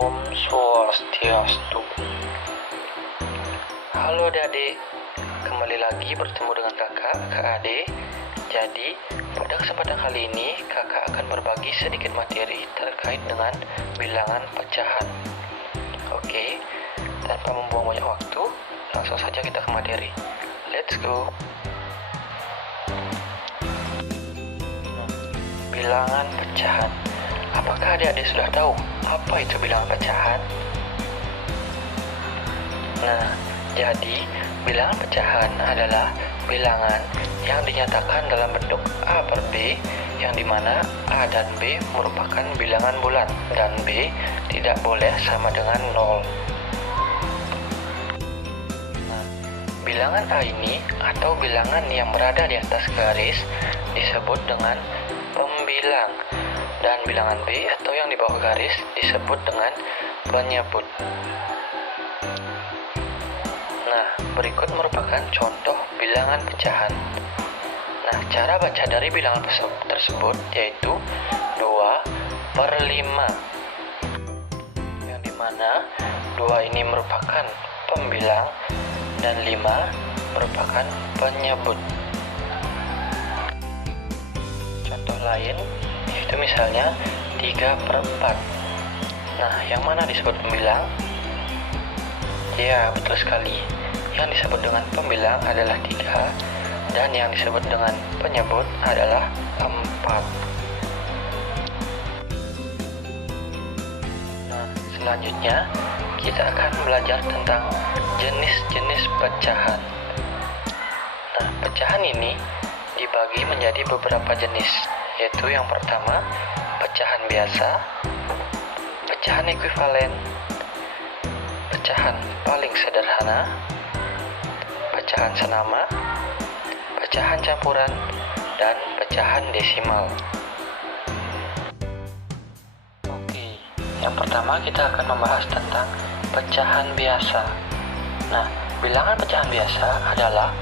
Om Swastiastu. Halo adik-adik, kembali lagi bertemu dengan kakak Ade. Jadi, pada kesempatan kali ini kakak akan berbagi sedikit materi terkait dengan bilangan pecahan. Oke, tanpa membuang banyak waktu, langsung saja kita ke materi. Let's go. Bilangan pecahan. Apakah adik-adik sudah tahu apa itu bilangan pecahan? Nah, jadi bilangan pecahan adalah bilangan yang dinyatakan dalam bentuk A per B, yang dimana A dan B merupakan bilangan bulat dan B tidak boleh sama dengan 0. Nah, bilangan A ini atau bilangan yang berada di atas garis disebut dengan pembilang, dan bilangan B atau yang di bawah garis disebut dengan penyebut. Nah, berikut merupakan contoh bilangan pecahan. Nah, cara baca dari bilangan tersebut yaitu 2/5, yang dimana 2 ini merupakan pembilang dan 5 merupakan penyebut. Contoh lain yaitu misalnya 3/4. Nah, yang mana disebut pembilang? Ya, betul sekali. Yang disebut dengan pembilang adalah 3 dan yang disebut dengan penyebut adalah 4. Nah, selanjutnya kita akan belajar tentang jenis-jenis pecahan. Nah, pecahan ini dibagi menjadi beberapa jenis, yaitu yang pertama, pecahan biasa, pecahan ekuivalen, pecahan paling sederhana, pecahan senama, pecahan campuran, dan pecahan desimal. Oke, yang pertama kita akan membahas tentang pecahan biasa. Nah, bilangan pecahan biasa adalah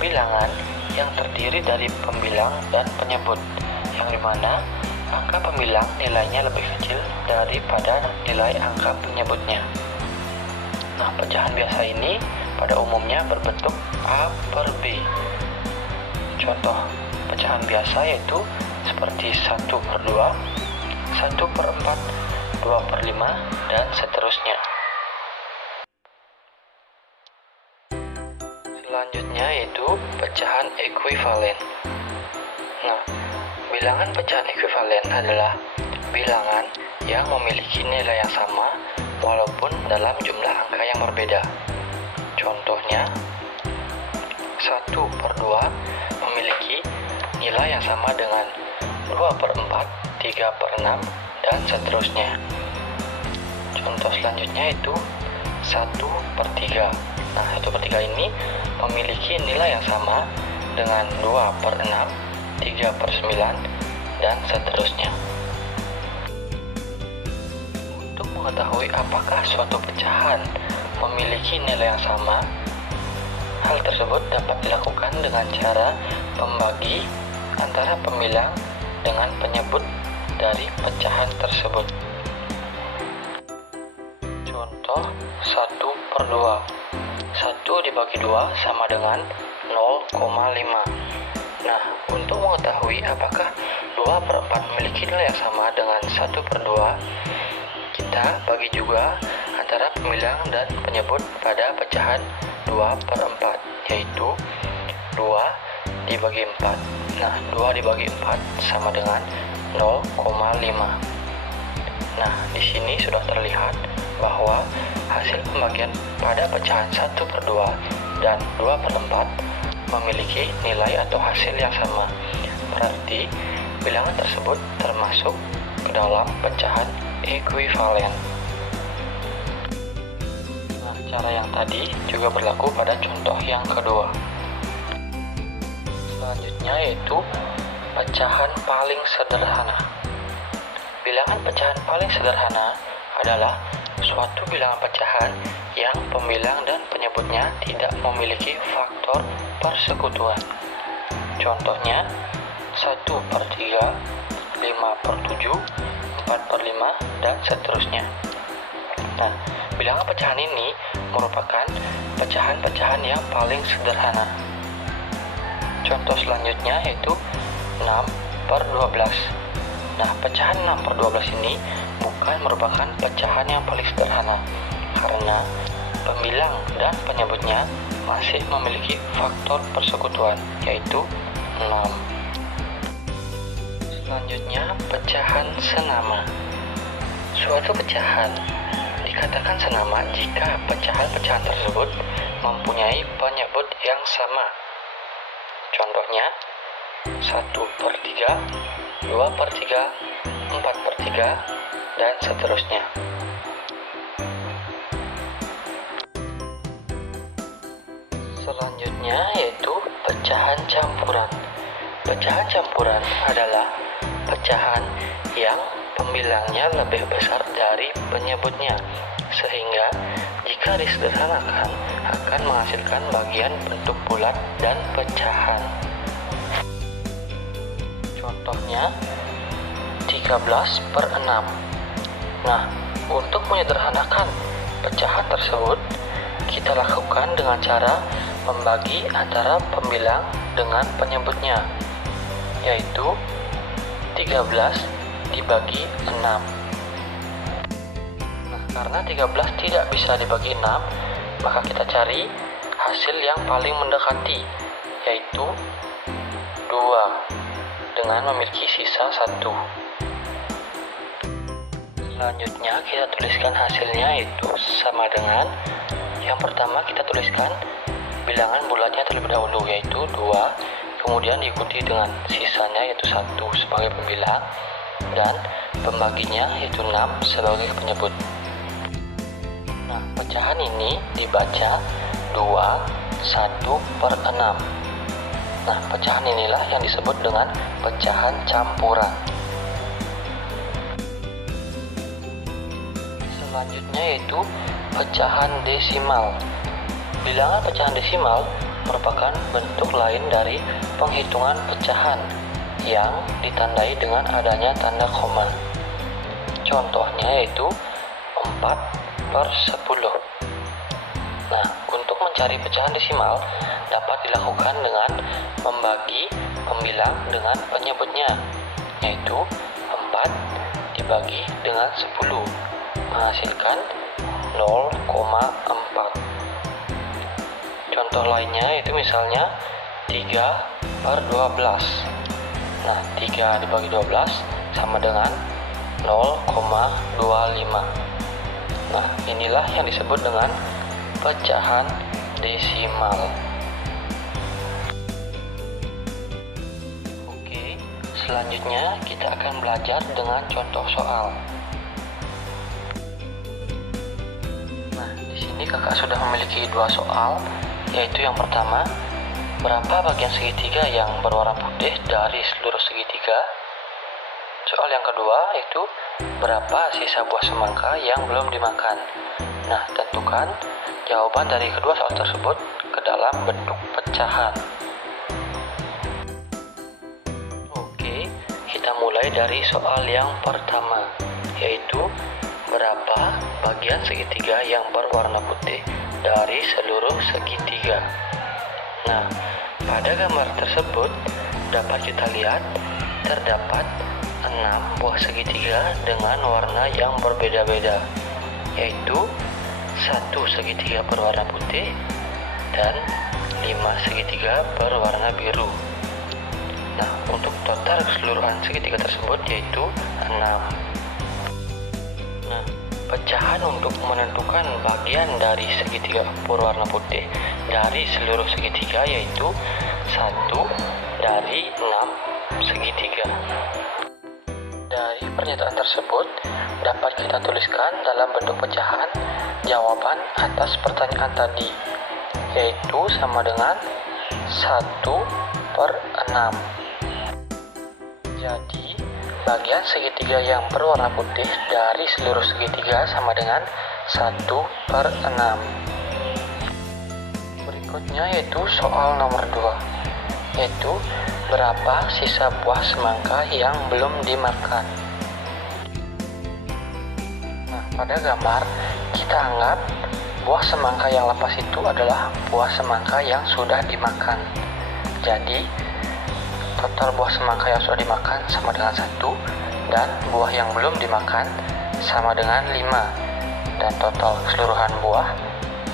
bilangan yang terdiri dari pembilang dan penyebut, yang dimana angka pembilang nilainya lebih kecil daripada nilai angka penyebutnya. Nah, pecahan biasa ini pada umumnya berbentuk A per B. Contoh pecahan biasa yaitu seperti 1/2, 1/4, 2/5, dan seterusnya. Selanjutnya yaitu pecahan ekuivalen. Nah, bilangan pecahan ekuivalen adalah bilangan yang memiliki nilai yang sama walaupun dalam jumlah angka yang berbeda. Contohnya, 1/2 memiliki nilai yang sama dengan 2/4, 3/6, dan seterusnya. Contoh selanjutnya itu 1/3. Nah, 1/3 ini memiliki nilai yang sama dengan 2/6, 3/9, dan seterusnya. Untuk mengetahui apakah suatu pecahan memiliki nilai yang sama, hal tersebut dapat dilakukan dengan cara membagi antara pembilang dengan penyebut dari pecahan tersebut. Contoh 1/2. 1 dibagi 2 sama dengan 0,5. Nah, untuk mengetahui apakah 2/4 memiliki nilai yang sama dengan 1/2, kita bagi juga antara pembilang dan penyebut pada pecahan 2/4, yaitu 2 dibagi 4. Nah, 2 dibagi 4 sama dengan 0,5. Nah, di sini sudah terlihat bahwa hasil pembagian pada pecahan 1/2 dan 2/4 memiliki nilai atau hasil yang sama. Berarti bilangan tersebut termasuk ke dalam pecahan ekuivalen. Nah, cara yang tadi juga berlaku pada contoh yang kedua. Selanjutnya yaitu pecahan paling sederhana. Bilangan pecahan paling sederhana adalah suatu bilangan pecahan yang pembilang dan penyebutnya tidak memiliki faktor persekutuan. Contohnya 1/3, 5/7, 4/5, dan seterusnya. Nah, bilangan pecahan ini merupakan pecahan-pecahan yang paling sederhana. Contoh selanjutnya yaitu 6/12. Nah, pecahan 6/12 ini bukan merupakan pecahan yang paling sederhana karena pembilang dan penyebutnya masih memiliki faktor persekutuan, yaitu 6. Selanjutnya, pecahan senama. Suatu pecahan dikatakan senama jika pecahan-pecahan tersebut mempunyai penyebut yang sama. Contohnya, 1/3, 2/3, 4/3, dan seterusnya. Selanjutnya yaitu pecahan campuran. Pecahan campuran adalah pecahan yang pembilangnya lebih besar dari penyebutnya, sehingga jika disederhanakan akan menghasilkan bagian bentuk bulat dan pecahan. Contohnya 13/6. Nah, untuk menyederhanakan pecahan tersebut, kita lakukan dengan cara membagi antara pembilang dengan penyebutnya, yaitu 13 dibagi 6. Nah, karena 13 tidak bisa dibagi 6, maka kita cari hasil yang paling mendekati, yaitu 2, dengan memiliki sisa 1. Selanjutnya kita tuliskan hasilnya, yaitu sama dengan yang pertama kita tuliskan bilangan bulatnya terlebih dahulu, yaitu 2, kemudian diikuti dengan sisanya yaitu 1 sebagai pembilang dan pembaginya yaitu 6 sebagai penyebut. Nah, pecahan ini dibaca 2, 1/6. Nah, pecahan inilah yang disebut dengan pecahan campuran. Selanjutnya yaitu pecahan desimal. Bilangan pecahan desimal merupakan bentuk lain dari penghitungan pecahan yang ditandai dengan adanya tanda koma. Contohnya yaitu 4/10. Nah, untuk mencari pecahan desimal dapat dilakukan dengan membagi pembilang dengan penyebutnya, yaitu 4 dibagi dengan 10, menghasilkan 0,4. Contoh lainnya yaitu misalnya 3/12. Nah, 3 dibagi 12 sama dengan 0,25. Nah, inilah yang disebut dengan pecahan desimal. Oke, selanjutnya kita akan belajar dengan contoh soal. Nah, di sini kakak sudah memiliki 2 soal, yaitu yang pertama, berapa bagian segitiga yang berwarna putih dari seluruh segitiga? Soal yang kedua yaitu, berapa sisa buah semangka yang belum dimakan? Nah, tentukan jawaban dari kedua soal tersebut ke dalam bentuk pecahan. Oke, kita mulai dari soal yang pertama, yaitu berapa bagian segitiga yang berwarna putih dari seluruh segitiga. Nah, pada gambar tersebut dapat kita lihat terdapat 6 buah segitiga dengan warna yang berbeda-beda, yaitu 1 segitiga berwarna putih dan 5 segitiga berwarna biru. Nah, untuk total keseluruhan segitiga tersebut yaitu 6. Nah, pecahan untuk menentukan bagian dari segitiga berwarna putih dari seluruh segitiga yaitu 1 dari 6 segitiga. Dari pernyataan tersebut dapat kita tuliskan dalam bentuk pecahan jawaban atas pertanyaan tadi, yaitu sama dengan 1/6. Jadi bagian segitiga yang berwarna putih dari seluruh segitiga sama dengan 1/6. Berikutnya yaitu soal nomor 2, yaitu berapa sisa buah semangka yang belum dimakan. Nah, Pada gambar, kita anggap buah semangka yang lepas itu adalah buah semangka yang sudah dimakan. Jadi, total buah semangka yang sudah dimakan sama dengan 1, dan buah yang belum dimakan sama dengan 5. Dan total keseluruhan buah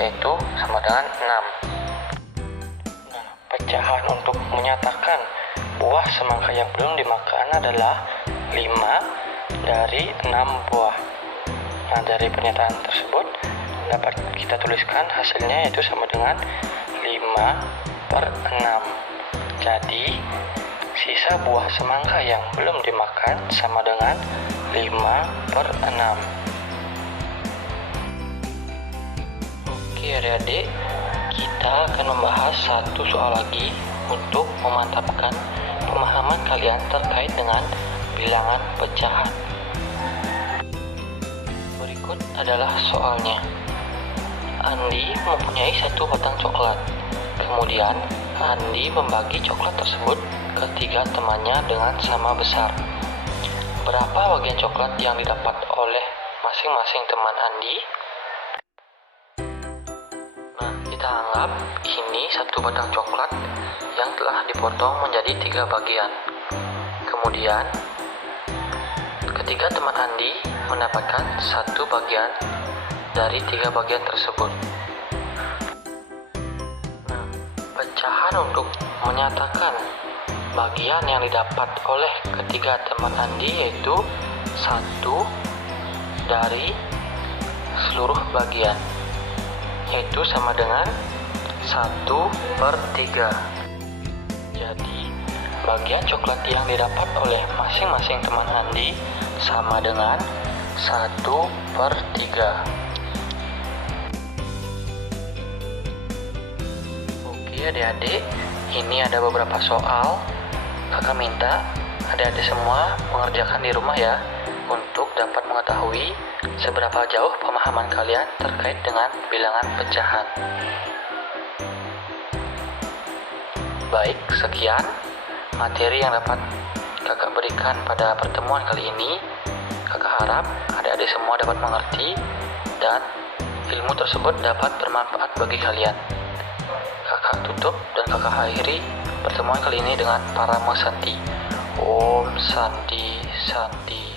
yaitu sama dengan 6. Nah, pecahan untuk menyatakan buah semangka yang belum dimakan adalah 5 dari 6 buah. Nah, dari pernyataan tersebut dapat kita tuliskan hasilnya yaitu sama dengan 5/6. Jadi, sisa buah semangka yang belum dimakan sama dengan 5/6. Oke adik-adik, kita akan membahas satu soal lagi untuk memantapkan pemahaman kalian terkait dengan bilangan pecahan. Berikut adalah soalnya. Andi mempunyai 1 batang coklat. Kemudian, Andi membagi coklat tersebut ke 3 temannya dengan sama besar. Berapa bagian coklat yang didapat oleh masing-masing teman Andi? Nah, kita anggap ini 1 batang coklat yang telah dipotong menjadi 3 bagian. Kemudian, ketiga teman Andi mendapatkan 1 bagian dari 3 bagian tersebut. Nah, pecahan untuk menyatakan bagian yang didapat oleh ketiga teman Andi yaitu 1 dari seluruh bagian, yaitu sama dengan 1/3. Jadi, bagian coklat yang didapat oleh masing-masing teman Andi sama dengan 1/3. Oke adik-adik, ini ada beberapa soal. Kakak minta adik-adik semua mengerjakan di rumah ya, untuk dapat mengetahui seberapa jauh pemahaman kalian terkait dengan bilangan pecahan. Baik, sekian materi yang dapat kakak berikan pada pertemuan kali ini. Kakak harap adik-adik semua dapat mengerti dan ilmu tersebut dapat bermanfaat bagi kalian. Kakak tutup dan kakak akhiri pertemuan kali ini dengan Paramo Santi. Om Santi Santi.